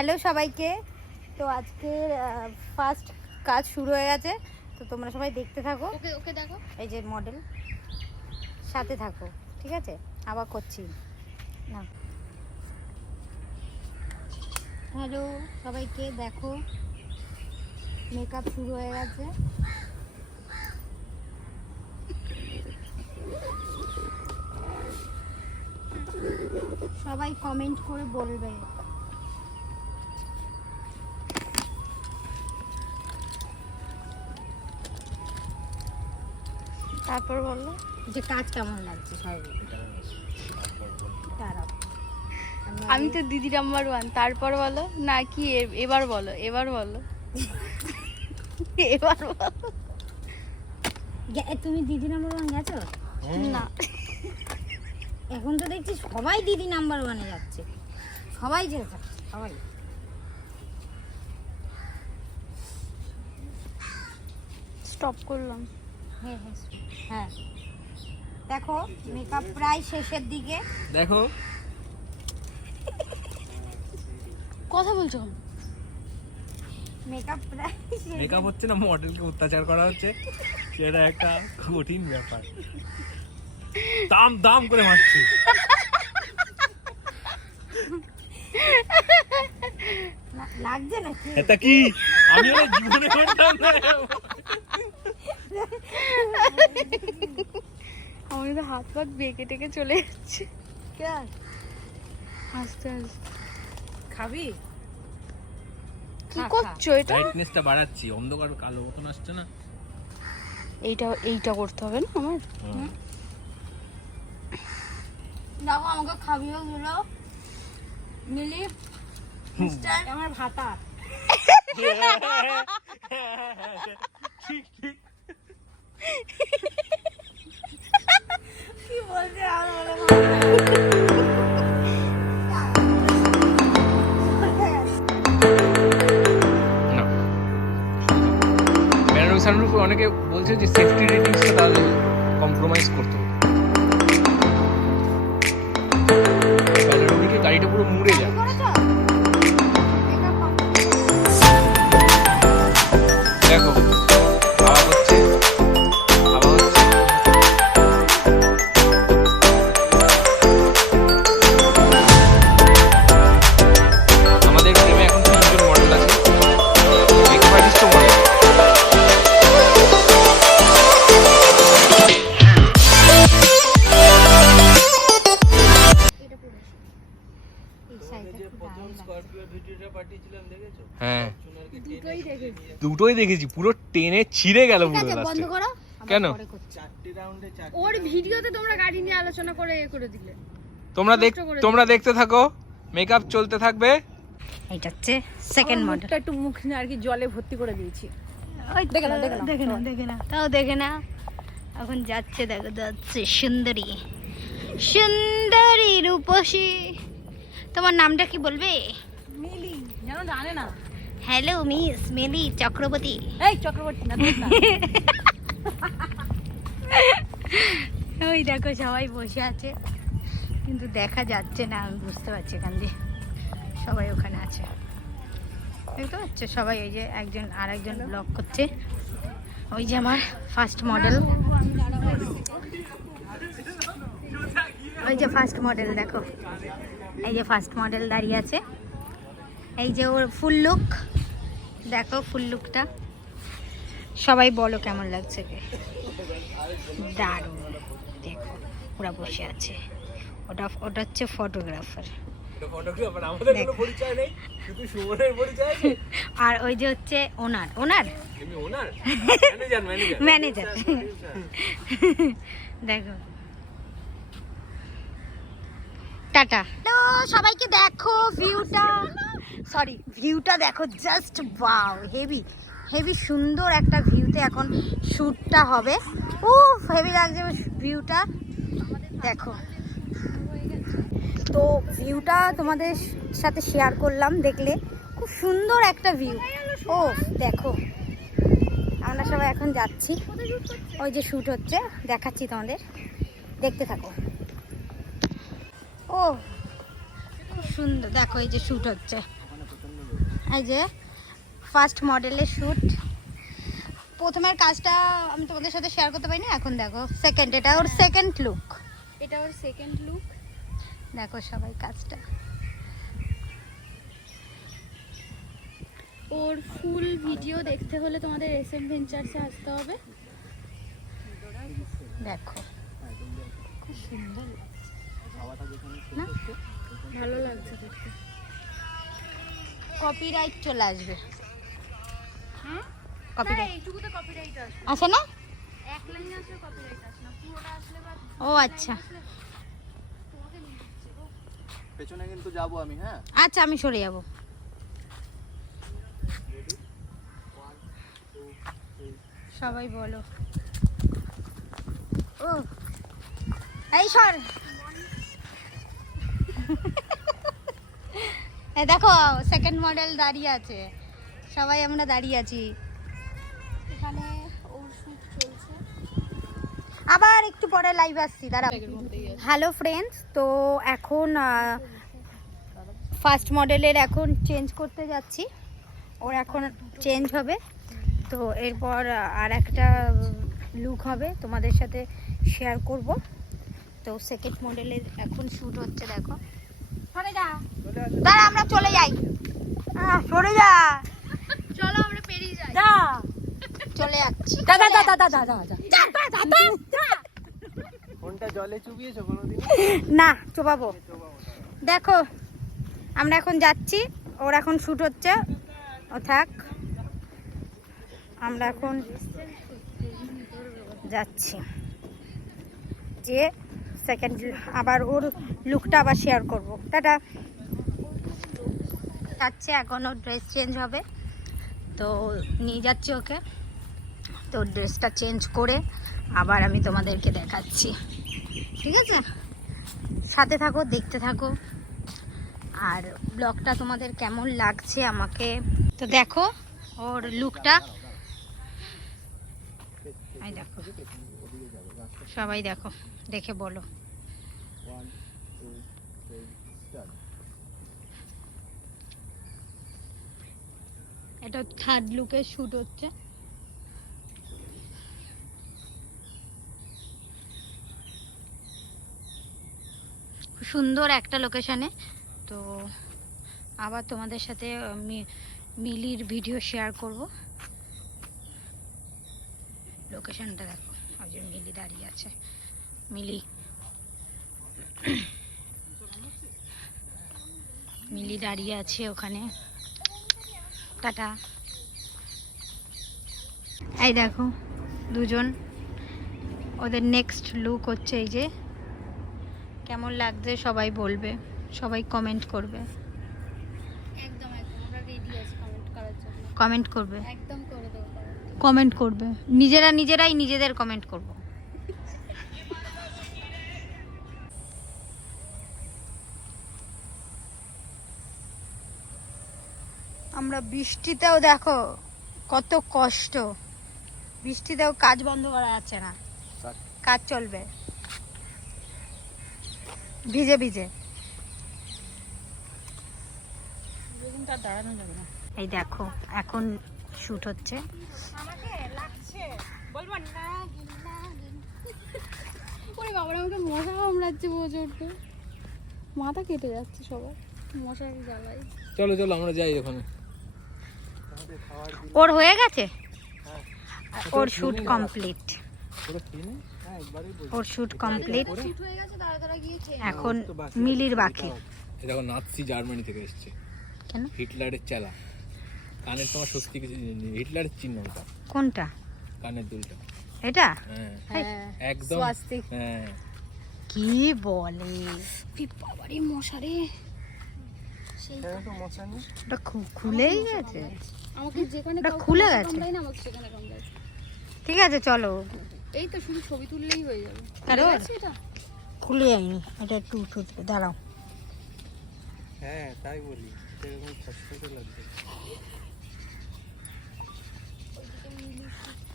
Hello সবাইকে। তো আজকে ফার্স্ট কাজ শুরু হয়ে গেছে, তো তোমরা সবাই দেখতে থাকো। ওকে ওকে দেখো, এই যে মডেল, সাথে থাকো, ঠিক আছে? আবার করছি না। হ্যালো সবাইকে, দেখো মেকআপ শুরু হয়ে গেছে। সবাই কমেন্ট করে বলবে। তারপর বলো যে কাজ কেমন লাগছে সবাই। আমি তো দিদি নাম্বার 1। তারপর বলো না কি এবার বলো, এবার বলো এবার বলো। তুমি দিদি নাম্বার 1 গেছো? না, এখন তো দেখছি সবাই দিদি নাম্বার 1-এ যাচ্ছে, সবাই যেতে সবাই। স্টপ করলাম। হ্যাঁ হ্যাঁ হ্যাঁ, দেখো মেকআপ প্রায় শেষের দিকে। দেখো কথা বলছো? মেকআপ প্রায় মেকআপ হচ্ছে না, মডেলকে অত্যাচার করা হচ্ছে, সেটা একটা কঠিন ব্যাপার। দাম দাম করে মারছি। লাগছে না কি? এটা কি আমি ওর জীবনে করতাম না। আমি তো হাত পাত বেঁকে টেকে চলে যাচ্ছে। কেন আস্তে আস্তে খাবি? কি করছো এটা? ব্রাইটনেসটা বাড়াচ্ছি, অন্ধকার কালো মতন আসছে না। এইটা করতে হবে না আমার? দেখো আমাকে খাবিও গুলো মিলি মিস্টার আমার ভাতা। ঠিক ঠিক কি বলছে বেনারসির উপর অনেকে বলছে যে সেফটি রেটিংসটা তাহলে কম্প্রোমাইজ করতে হবে। বেনারসিকে গাড়িটা পুরো মুড়ে যায়। দেখো হাওয়া হচ্ছে, হাওয়া হচ্ছে। আমাদের টিমে এখন 3জন মডেল আছে, মেকআপ আর্টিস্ট মডেল। হ্যাঁ দুটোই দেখেছি, পুরো টেনে ছিঁড়ে গেল পুরো লাস্টে। কেন? ওর ভিডিওতে তোমরা গাড়ি নিয়ে আলোচনা করে দিলে। তোমরা দেখতে থাকো, মেকআপ চলতে থাকবে। এটা হচ্ছে সেকেন্ড মডেল। একটু মুখ নিয়ে আর কি জলে ভর্তি করে দিয়েছি। দেখে না তাও দেখে না। এখন যাচ্ছে, দেখো যাচ্ছে সুন্দরী সুন্দরী রূপসী। তোমার নামটা কি বলবে? মিলি জানো, জানে না। হ্যালো মিস মিলি চক্রবর্তী। এই চক্রবর্তী না, দোষ না। ওই দেখো সবাই বসে আছে, কিন্তু দেখা যাচ্ছে না, আমি বুঝতে পারছি এখান দিয়ে সবাই ওখানে আছে। দেখতে পাচ্ছ সবাই, ওই যে একজন আর একজন ব্লগ করছে। ওই যে আমার ফার্স্ট মডেল, ওই যে ফার্স্ট মডেল, দেখো এই যে ফার্স্ট মডেল দাঁড়িয়ে আছে। এই যে ওর ফুল লুক, দেখো ফুল লুকটা। সবাই বলো কেমন লাগছে? দারুণ, দেখো ওরা বসে আছে। ওটা হচ্ছে ফটোগ্রাফার। আর ওই যে হচ্ছে ওনার ম্যানেজার। দেখো টাটা। হ্যালো সবাইকে, দেখো ভিউটা দেখো, জাস্ট ওয়াও, হেভি সুন্দর একটা ভিউতে এখন শ্যুটটা হবে। হেভি লাগছে ভিউটা, দেখো। তো ভিউটা তোমাদের সাথে শেয়ার করলাম, দেখলে খুব সুন্দর একটা ভিউ। দেখো আমরা সবাই এখন যাচ্ছি, ওই যে শ্যুট হচ্ছে, দেখাচ্ছি তোমাদের, দেখতে থাকো। খুব সুন্দর, দেখো এই যে শ্যুট হচ্ছে। এই যে ফার্স্ট মডেলের শ্যুট। প্রথমের কাজটা আমি তোমাদের সাথে শেয়ার করতে পারিনি, এখন দেখো সেকেন্ড, এটা ওর সেকেন্ড লুক। এটা ওর সেকেন্ড লুক। দেখো সবাই কাজটা। ওর ফুল ভিডিও দেখতে হলে তোমাদের SM ভেঞ্চার্সে আসতে হবে। দেখো খুব সুন্দর না? ভালো লাগছে দেখতে। কপিরাইট চলে আসবে। হ্যাঁ কপিরাইট এইটুকু তো কপিরাইট আসবে। আসে না? এক লাইন আসলে কপিরাইট আসে না, পুরোটা আসলে বা ও আচ্ছা তোমাকে নিয়ে যাচ্ছে গো। পেছনে কিন্তু যাবো আমি, হ্যাঁ? আচ্ছা, আমি সরে যাব। সবাই বলো। ও এই সর। এই দেখো সেকেন্ড মডেল দাঁড়িয়ে আছে, সবাই আমরা দাঁড়িয়ে আছি। এখানে ওর শুট চলছে। আবার একটু পরে লাইভ আসছি, দাঁড়াও। হ্যালো ফ্রেন্ডস, তো এখন ফার্স্ট মডেলের এখন চেঞ্জ করতে যাচ্ছি, ওর এখন চেঞ্জ হবে। তো এরপর আর একটা লুক হবে, তোমাদের সাথে শেয়ার করব। তো সেকেন্ড মডেলের এখন শ্যুট হচ্ছে, দেখো। সরে যা, দাঁড়া আমরা চলে যাই। সরে যা, চলো আমরা পেরিয়ে যাই। যা চলে যাচ্ছি। ফোনটা জলে চুবিয়েছো কোনোদিন? না চোবাবো। দেখো আমরা এখন যাচ্ছি, ওর এখন শ্যুট হচ্ছে, ও থাক, আমরা এখন যাচ্ছি। যে সেকেন্ড আবার ওর লুকটা আবার শেয়ার করব। টাটা। যাচ্ছে, এখন ওর ড্রেস চেঞ্জ হবে, তো নিয়ে যাচ্ছি ওকে। তো ড্রেসটা চেঞ্জ করে আবার আমি তোমাদেরকে দেখাচ্ছি, ঠিক আছে? সাথে থাকো, দেখতে থাকো। আর ব্লগটা তোমাদের কেমন লাগছে আমাকে তো দেখো ওর লুকটা। এই দেখো সবাই, দেখো দেখে বলো। 1 2 3 স্টার্ট। এটা থার্ড লুকের শ্যুট হচ্ছে। খুব সুন্দর একটা লোকেশনে। তো আবার তোমাদের সাথে মিলির ভিডিও শেয়ার করব। লোকেশনটা দেখো, ওই যে মিলি দাঁড়িয়ে আছে। মিলি দাঁড়িয়ে আছে ওখানে। টাটা। এই দেখো দুজন, ওদের নেক্সট লুক হচ্ছে এই যে। কেমন লাগছে সবাই বলবে, সবাই কমেন্ট করবে। একদম একদম আমরা রেডি আছি কমেন্ট করার জন্য। কমেন্ট করবে, একদম করে দেবো comment। কমেন্ট করবে, নিজেরাই নিজেদের কমেন্ট করব। আমরা বৃষ্টিতেও দেখো কত কষ্ট, বৃষ্টিতেও কাজ বন্ধ করা যাচ্ছে না, কাজ চলবে ভিজে ভিজে। এই দেখো এখন শুট হচ্ছে। ওরে বাবা, আমাকে মশা কামড়াচ্ছে প্রচুর, মাথা কেটে যাচ্ছে সবার মশার জ্বালায়। চলো চলো আমরা যাই ওখানে। ওর হয়ে গেছে, ওর শুট কমপ্লিট, ওর শুট কমপ্লিট। শুট হয়ে গেছে, তারা গিয়ে খেয়ে এখন মিলির বাকি। এই দেখো নাৎসি জার্মানি থেকে এসেছে। কেন? হিটলারের চেলা। কানের তোমার সত্যি কিছু হিটলারের চিহ্ন ওটা। কোনটা? কানের দুলটা। এটা হ্যাঁ একদম। স্বাস্তিক। হ্যাঁ কি বলে বাবারে মশারে, সেটা তো মশা নেই। ওটা খুলেই গেছে। আমাকে যেখানে ওটা খুলে গেছে। কামড়ায় না, আমাকে সেখানে কামড়ায়। ঠিক আছে চলো, এই তো শুধু ছবি তুললেই হয়ে যাবে। আরে খুলে গেছে এটা? খুলে যায়নি, এটা একটু দাঁড়াও। হ্যাঁ তাই বলি, সেরকম খসখসে লাগছে। ওইদিকে মিলি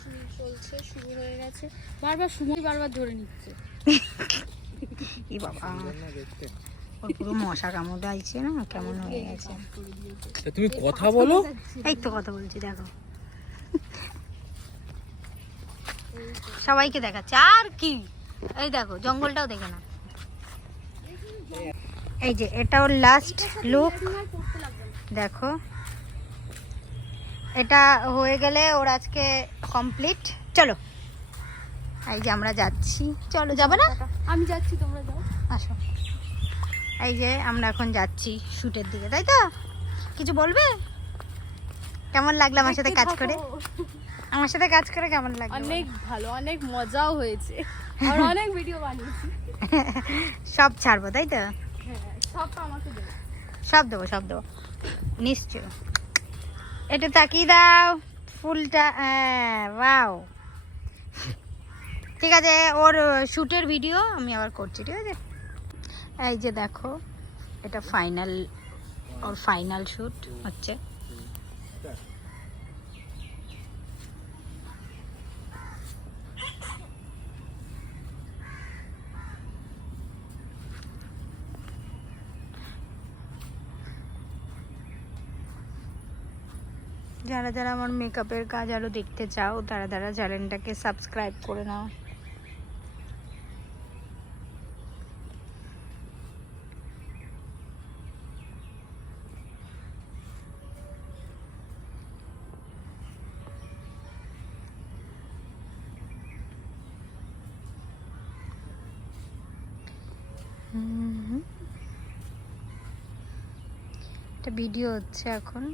শুরু চলছে, শুরু হয়ে গেছে। বারবার সময় বারবার ধরে নিচ্ছে। ই বাবা, সুন্দর না দেখতে? ওর পুরো মশা কামড়াইছে না, কেমন হয়ে গেছে। তা তুমি কথা বলো। এই তো কথা বলছি, দেখো সবাইকে দেখাচ্ছে আর কি। এই দেখো জঙ্গলটাও দেখে না। এই যে এটা ওর লাস্ট লুক, দেখো এটা হয়ে গেলে ওর আজকে কমপ্লিট। চলো এই যে আমরা যাচ্ছি, চলো যাবে না? আমি যাচ্ছি, তোমরা যাও। আসো, এই যে আমরা এখন যাচ্ছি শুটের দিকে, তাই তো? কিছু বলবে? কেমন লাগলো আমার সাথে কাজ করে? আমার সাথে কাজ করে কেমন লাগলো? অনেক ভালো, অনেক মজাও হয়েছে, আর অনেক ভিডিও বানিয়েছি। সব ছাড়বো তাই তো? হ্যাঁ, সবটা আমাকে দেবে। সব দেবো, সব দেবো নিশ্চয়। এটা তাকিয়ে দাও ফুলটা, ওয়াও। ঠিক আছে, ওর শুটের ভিডিও আমি আবার করছি, ঠিক আছে? এই যে দেখো এটা ফাইনাল, ওর ফাইনাল শুট হচ্ছে। যারা যারা আমার মেকআপের কাজ আরো দেখতে চাও তারা তারা চ্যানেলটাকে সাবস্ক্রাইব করে নাও। একটা ভিডিও হচ্ছে এখন।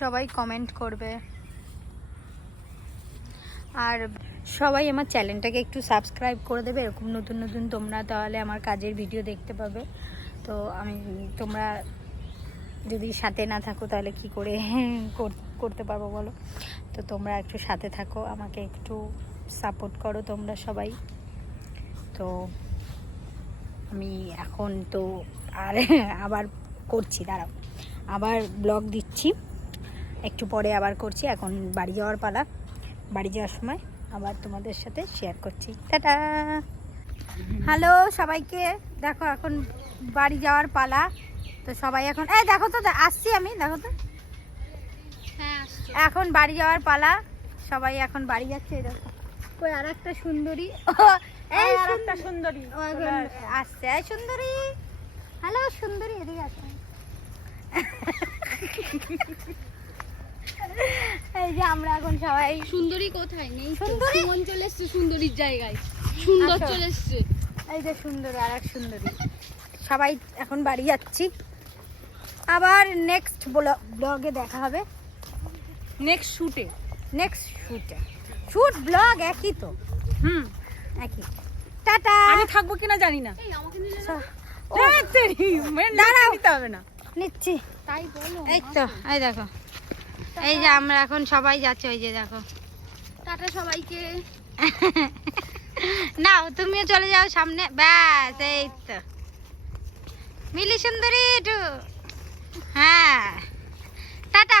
সবাই কমেন্ট করবে আর সবাই আমার চ্যানেলটাকে একটু সাবস্ক্রাইব করে দেবে, এরকম নতুন নতুন তোমরা তাহলে আমার কাজের ভিডিও দেখতে পাবে। তো আমি তোমরা যদি সাথে না থাকো তাহলে কি করে করতে পারবো বলো? তো তোমরা একটু সাথে থাকো, আমাকে একটু সাপোর্ট করো তোমরা সবাই। তো আমি এখন তো আর আবার করছি, দাঁড়াও আবার ব্লগ দিচ্ছি, একটু পরে আবার করছি। এখন বাড়ি যাওয়ার পালা, বাড়ি যাওয়ার সময় আবার তোমাদের সাথে শেয়ার করছি। টাটা। হ্যালো সবাইকে, দেখো এখন বাড়ি যাওয়ার পালা। তো সবাই এখন এই দেখো তো আসছি আমি, দেখো তো এখন বাড়ি যাওয়ার পালা, সবাই এখন বাড়ি যাচ্ছে। দেখো কই আর একটা সুন্দরী, এই আর একটা সুন্দরী আসছে। এই সুন্দরী, হ্যালো সুন্দরী, এদিকে আসো। এই যে আমরা এখন সবাই, সুন্দরী কোথায় নেই? সুন্দরী? সুমন চলে এসছে সুন্দরীর জায়গায়, সুন্দর আচ্ছা। চলে এসছে। এই যে সুন্দরী, আর এক সুন্দরী। সবাই এখন বাড়ি যাচ্ছি, আবার নেক্সট ব্লগে দেখা হবে। নেক্সট শুটে, নেক্সট শুটে, শুট ব্লগ একই তো, একই। টাটা। আমি থাকবো কিনা জানি না। এই আমাকে নিলে না, দাঁড়াও, নিতে হবে না। নিচ্ছি। তাই বলো। এই তো, এই দেখো, এই যে আমরা এখন সবাই যাচ্ছে, ওই যে দেখো। টাটা সবাইকে। নাও তুমিও চলে যাও সামনে, ব্যাস এই তো। মিলি সুন্দরী একটু, হ্যাঁ টাটা।